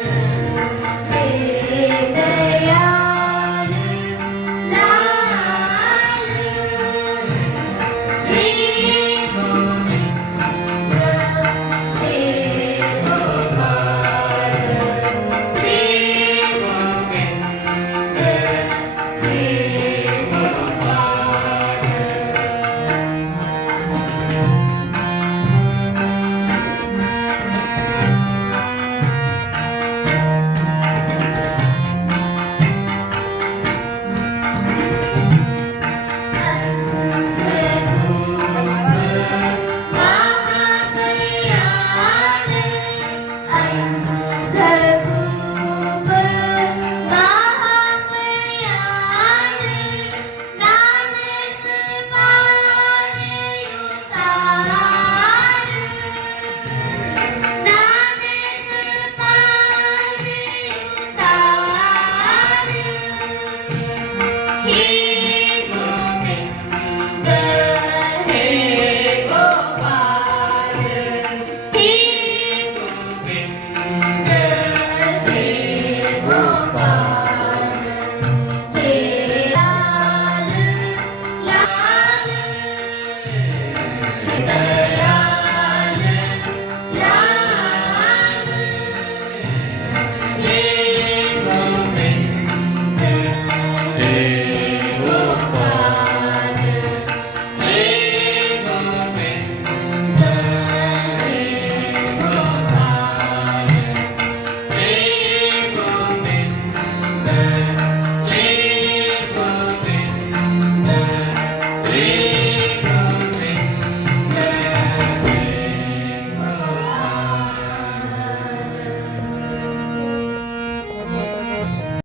Amen.